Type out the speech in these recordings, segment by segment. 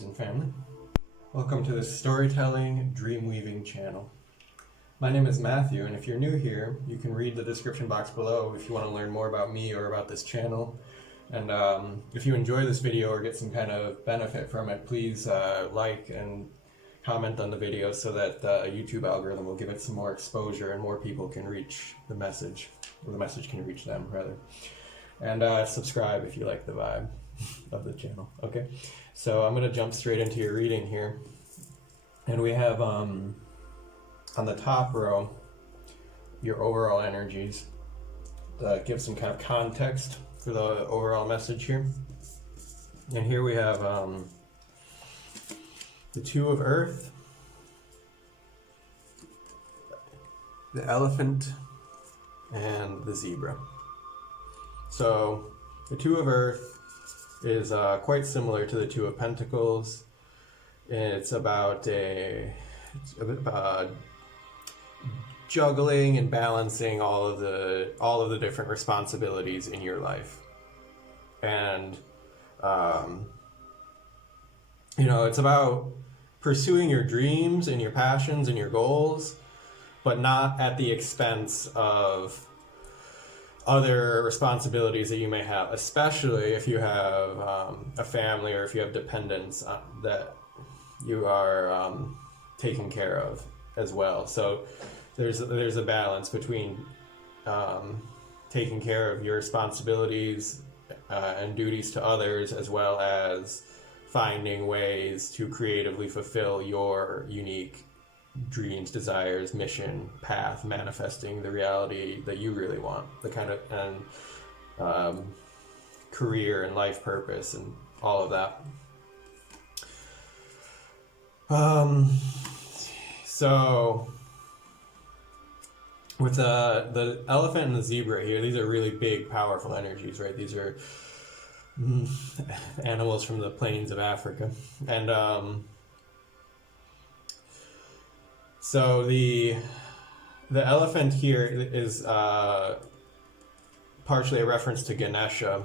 friends and family. Welcome to the Storytelling Dreamweaving channel. My name is Matthew, and if you're new here, you can read the description box below if you want to learn more about me or about this channel. And if you enjoy this video or get some kind of benefit from it, please like and comment on the video so that the YouTube algorithm will give it some more exposure and more people can reach the message, or the message can reach them, rather. And subscribe if you like the vibe of the channel. Okay, so I'm going to jump straight into your reading here. And we have on the top row your overall energies. Give some kind of context for the overall message here. And here we have the Two of Earth, the Elephant, and the Zebra. So the Two of Earth is quite similar to the Two of Pentacles. It's about juggling and balancing all of the different responsibilities in your life, and it's about pursuing your dreams and your passions and your goals, but not at the expense of other responsibilities that you may have, especially if you have a family or if you have dependents that you are taking care of as well. So there's a balance between taking care of your responsibilities and duties to others, as well as finding ways to creatively fulfill your unique dreams, desires, mission, path, manifesting the reality that you really want, the kind of career and life purpose and all of that. So with the elephant and the zebra here, these are really big, powerful energies, right? These are animals from the plains of Africa. And so the elephant here is partially a reference to Ganesha,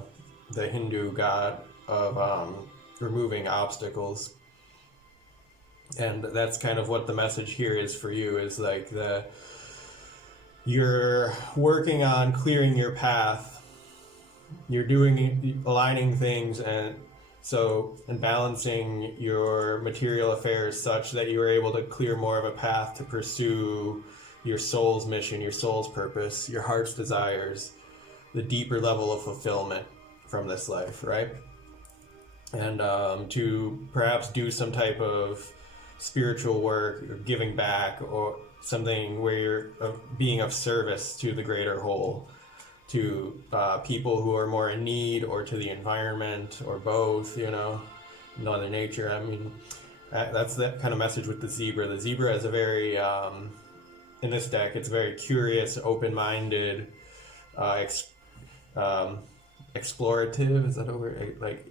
the Hindu god of removing obstacles. And that's kind of what the message here is for you, is like you're working on clearing your path. You're aligning things and balancing your material affairs such that you are able to clear more of a path to pursue your soul's mission, your soul's purpose, your heart's desires, the deeper level of fulfillment from this life, right? And to perhaps do some type of spiritual work, or giving back, or something where you're being of service to the greater whole, to people who are more in need, or to the environment, or both, Mother Nature. I mean, that's that kind of message with the zebra. The zebra is a very, in this deck, it's very curious, open-minded, explorative, is that a word? Like,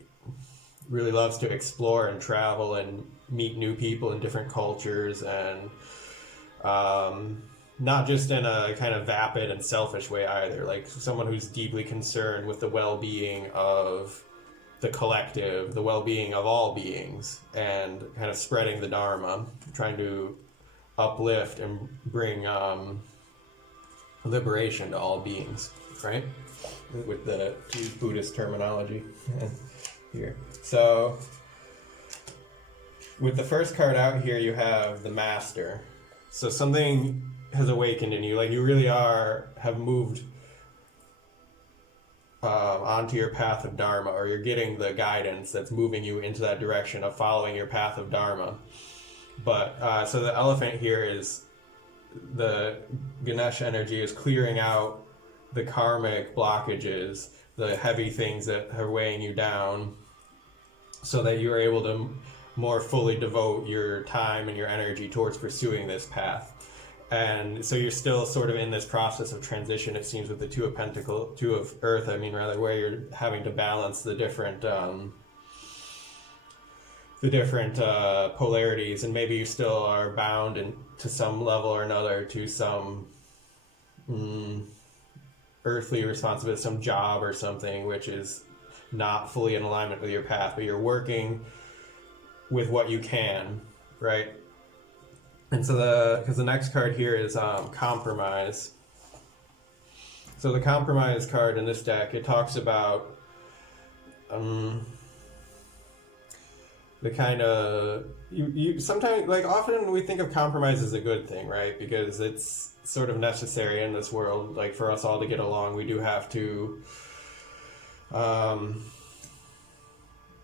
really loves to explore and travel and meet new people in different cultures, and not just in a kind of vapid and selfish way either, like someone who's deeply concerned with the well-being of the collective, the well-being of all beings, and kind of spreading the Dharma, trying to uplift and bring liberation to all beings, right? With the Buddhist terminology here. So with the first card out here, you have the Master. So something has awakened in you, like you really have moved onto your path of Dharma, or you're getting the guidance that's moving you into that direction of following your path of Dharma. But so the elephant here is the Ganesha energy is clearing out the karmic blockages, the heavy things that are weighing you down, so that you are able to more fully devote your time and your energy towards pursuing this path. And so you're still sort of in this process of transition, it seems, with the Two of Earth, where you're having to balance the different polarities, and maybe you still are bound to some level or another to some earthly responsibility, some job or something, which is not fully in alignment with your path, but you're working with what you can, right? And so because the next card here is compromise. So the compromise card in this deck, it talks about the kind of you sometimes, like, often we think of compromise as a good thing, right? Because it's sort of necessary in this world. Like, for us all to get along, we do have to,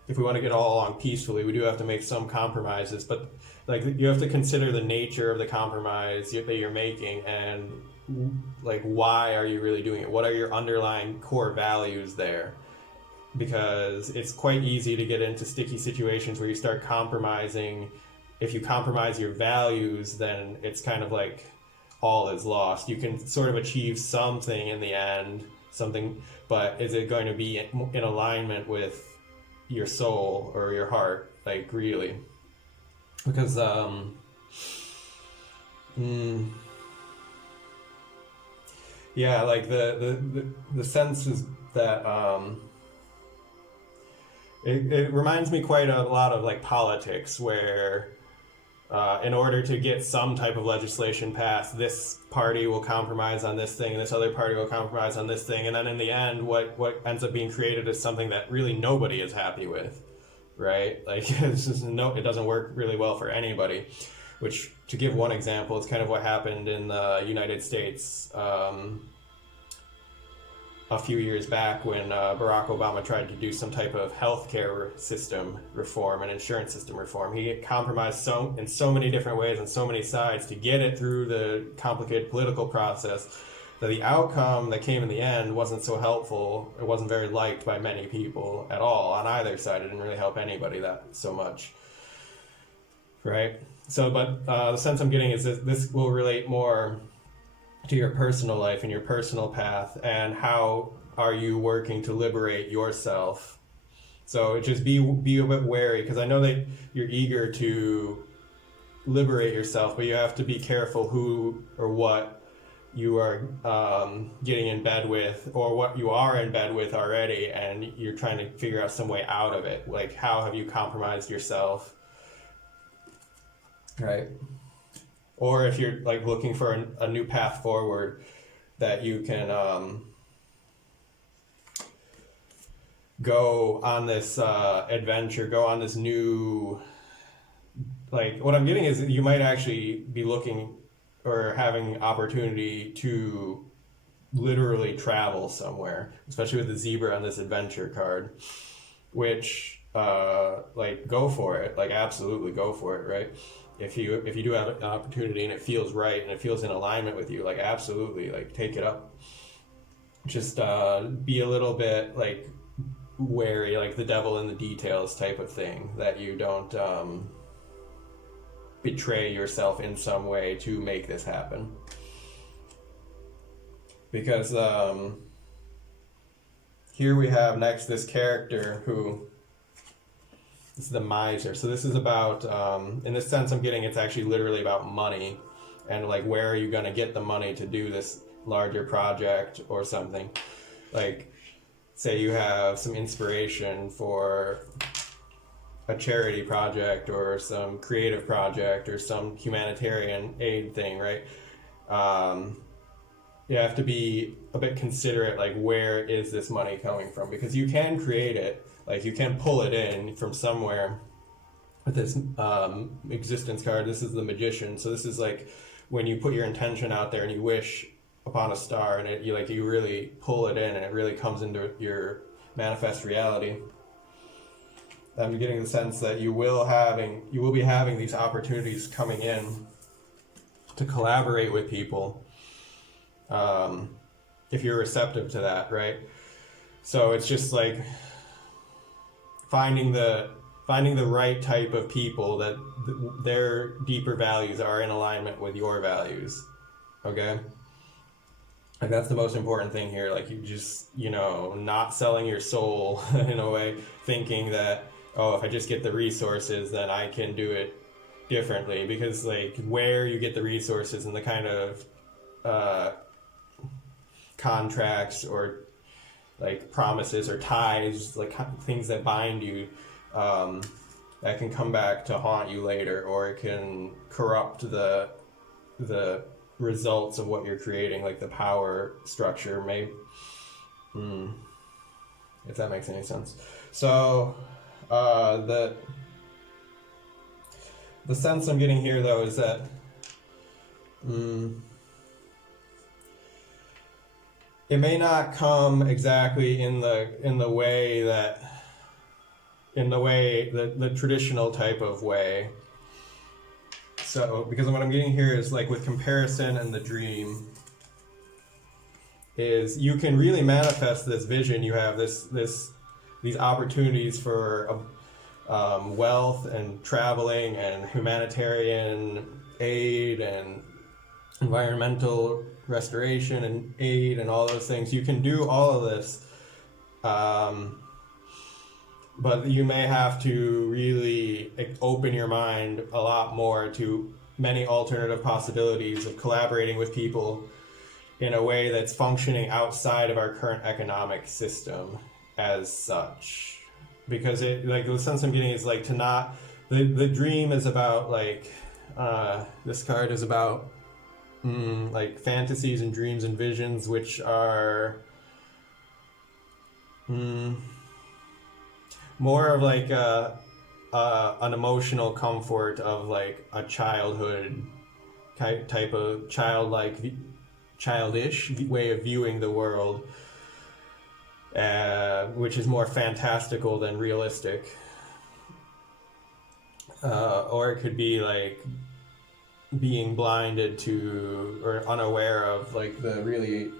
if we want to get all along peacefully, we do have to make some compromises. But like, you have to consider the nature of the compromise that you're making, and like, why are you really doing it? What are your underlying core values there? Because it's quite easy to get into sticky situations where you start compromising. If you compromise your values, then it's kind of like all is lost. You can sort of achieve something in the end, but is it going to be in alignment with your soul or your heart? Like, really? Because yeah, like the sense is that it reminds me quite a lot of like politics, where in order to get some type of legislation passed, this party will compromise on this thing, and this other party will compromise on this thing, and then in the end, what ends up being created is something that really nobody is happy with, right? Like, it's just it doesn't work really well for anybody. Which, to give one example, it's kind of what happened in the United States a few years back when Barack Obama tried to do some type of healthcare system reform and insurance system reform. He compromised in so many different ways on so many sides to get it through the complicated political process that the outcome that came in the end wasn't so helpful. It wasn't very liked by many people at all on either side. It didn't really help anybody that so much, right? So, but the sense I'm getting is that this will relate more to your personal life and your personal path, and how are you working to liberate yourself. So just be a bit wary, because I know that you're eager to liberate yourself, but you have to be careful who or what you are getting in bed with, or what you are in bed with already, and you're trying to figure out some way out of it. Like, how have you compromised yourself, right? Or if you're like looking for a new path forward, that you can go on this adventure, go on this new, like, what I'm getting is that you might actually be looking or having opportunity to literally travel somewhere, especially with the zebra on this adventure card, which like, go for it. Like, absolutely go for it, right? If you do have an opportunity and it feels right and it feels in alignment with you, like, absolutely, like, take it up. Just be a little bit like wary, like the devil in the details type of thing, that you don't betray yourself in some way to make this happen. Because here we have next this character who, this is the miser. So this is about, in this sense I'm getting, it's actually literally about money, and like, where are you going to get the money to do this larger project or something. Like, say you have some inspiration for a charity project or some creative project or some humanitarian aid thing, right? You have to be a bit considerate, like, where is this money coming from? Because you can create it, like, you can pull it in from somewhere. With this existence card, this is the magician. So this is like when you put your intention out there and you wish upon a star, and you really pull it in and it really comes into your manifest reality. I'm getting the sense that you will be having these opportunities coming in to collaborate with people, if you're receptive to that, right? So it's just like finding the right type of people that their deeper values are in alignment with your values. Okay? Like, that's the most important thing here. Like, you just, not selling your soul in a way, thinking that, oh, if I just get the resources, then I can do it differently. Because, like, where you get the resources and the kind of contracts or like promises or ties, like things that bind you, that can come back to haunt you later, or it can corrupt the results of what you're creating, like the power structure, maybe. If that makes any sense. So the sense I'm getting here, though, is that it may not come exactly in the way the traditional type of way. So, because what I'm getting here is, like, with comparison and the dream, is you can really manifest this vision. You have these opportunities for wealth and traveling and humanitarian aid and environmental restoration and aid and all those things. You can do all of this, but you may have to really open your mind a lot more to many alternative possibilities of collaborating with people in a way that's functioning outside of our current economic system as such. Because it, like, the sense I'm getting is, like, to not, the dream is about, like, this card is about like fantasies and dreams and visions, which are more of like an emotional comfort of, like, a childhood type of childish way of viewing the world, which is more fantastical than realistic. Or it could be like being blinded to or unaware of, like, the really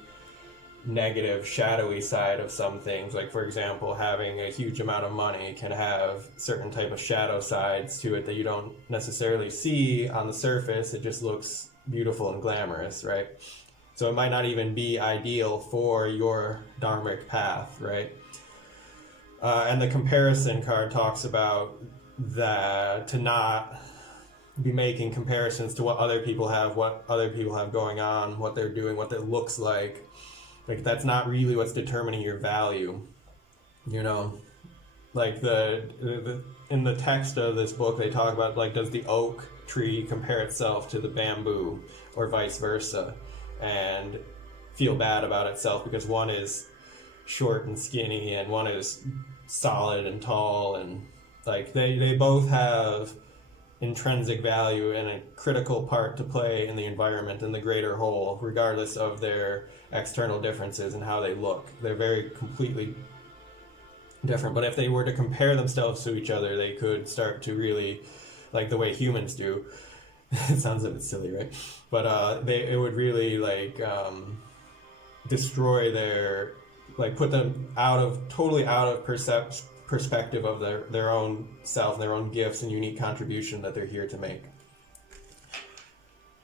negative, shadowy side of some things. Like, for example, having a huge amount of money can have certain type of shadow sides to it that you don't necessarily see on the surface. It just looks beautiful and glamorous, right? So it might not even be ideal for your dharmic path, right? And the comparison card talks about that, to not be making comparisons to what other people have going on, what they're doing, what it looks like. Like, that's not really what's determining your value, you know? Like, in the text of this book, they talk about, like, does the oak tree compare itself to the bamboo, or vice versa, and feel bad about itself because one is short and skinny and one is solid and tall, and, like, they both have intrinsic value and a critical part to play in the environment and the greater whole, regardless of their external differences and how they look. They're very completely different. But if they were to compare themselves to each other, they could start to really, like the way humans do. It sounds a bit silly, right? But it would really, like, destroy their, like, put them totally out of perspective of their own self, their own gifts and unique contribution that they're here to make.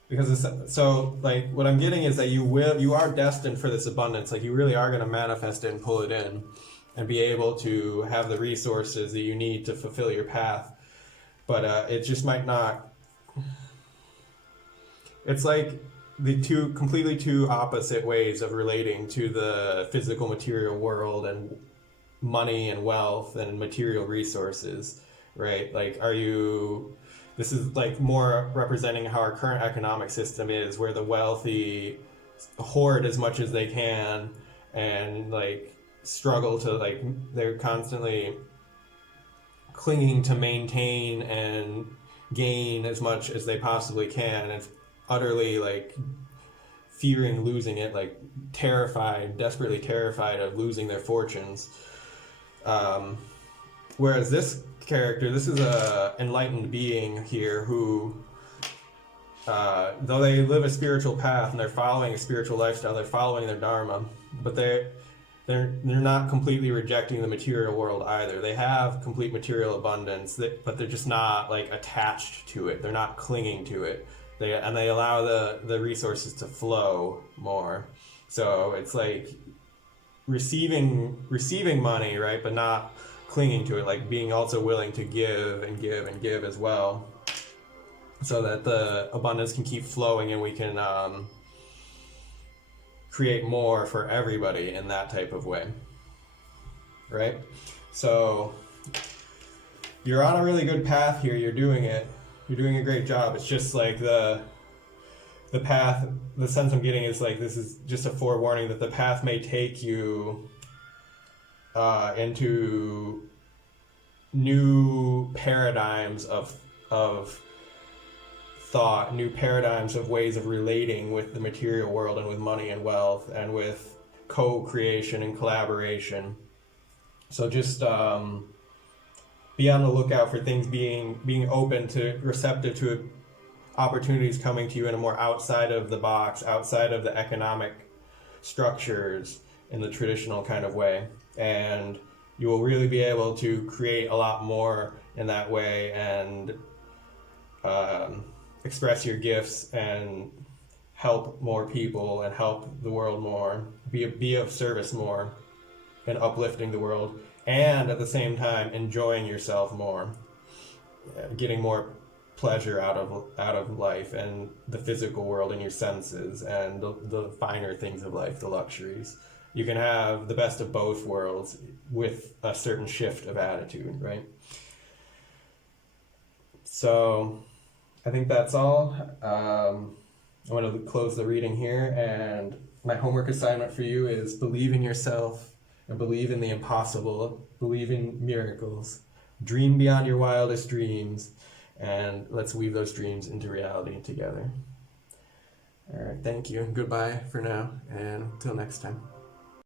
Because so, like, what I'm getting is that you are destined for this abundance. Like, you really are going to manifest it and pull it in and be able to have the resources that you need to fulfill your path. But it just might not. It's like the completely two opposite ways of relating to the physical material world and money and wealth and material resources, right? Like, this is, like, more representing how our current economic system is, where the wealthy hoard as much as they can and, like, struggle to, like, they're constantly clinging to maintain and gain as much as they possibly can, and utterly, like, fearing losing it, like, desperately terrified of losing their fortunes. Whereas this character, this is a enlightened being here who, though they live a spiritual path and they're following a spiritual lifestyle, they're following their dharma, but they're not completely rejecting the material world either. They have complete material abundance, but they're just not, like, attached to it. They're not clinging to it. They allow the resources to flow more. So it's like receiving money, right, but not clinging to it, like being also willing to give and give and give as well, so that the abundance can keep flowing and we can create more for everybody in that type of way, right? So you're on a really good path here. You're doing it. You're doing a great job. It's just like the path, the sense I'm getting is like this is just a forewarning that the path may take you into new paradigms of thought, new paradigms of ways of relating with the material world and with money and wealth and with co-creation and collaboration. So just be on the lookout for things being open to, receptive to opportunities coming to you in a more outside of the box, outside of the economic structures in the traditional kind of way. And you will really be able to create a lot more in that way and express your gifts and help more people and help the world more, be of service more and uplifting the world, and at the same time enjoying yourself more, getting more pleasure out of life and the physical world and your senses and the finer things of life, the luxuries. You can have the best of both worlds with a certain shift of attitude, right? So I think that's all. I'm going to close the reading here, and my homework assignment for you is believe in yourself and believe in the impossible, believe in miracles, dream beyond your wildest dreams, and let's weave those dreams into reality together. All right, thank you. Goodbye for now, and until next time.